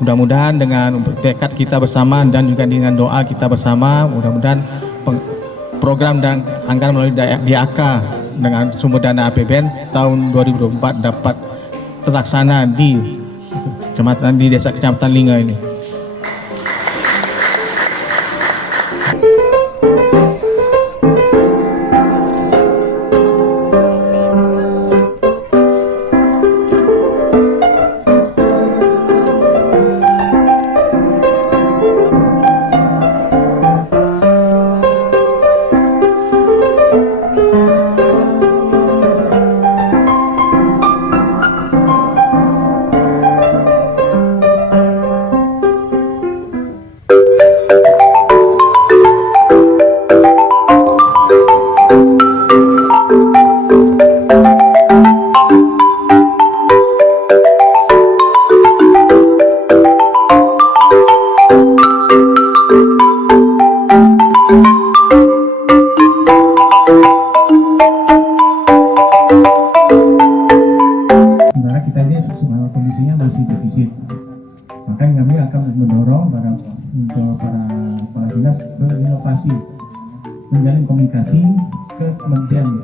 mudah-mudahan dengan tekad kita bersama dan juga dengan doa kita bersama, mudah-mudahan program dan anggaran melalui DAK dengan sumber dana APBN tahun 2024 dapat terlaksana di desa Kecamatan Lingga ini. Kita ini kondisinya masih defisit, makanya kami akan mendorong para kepala dinas berinovasi, menjalin komunikasi ke kementerian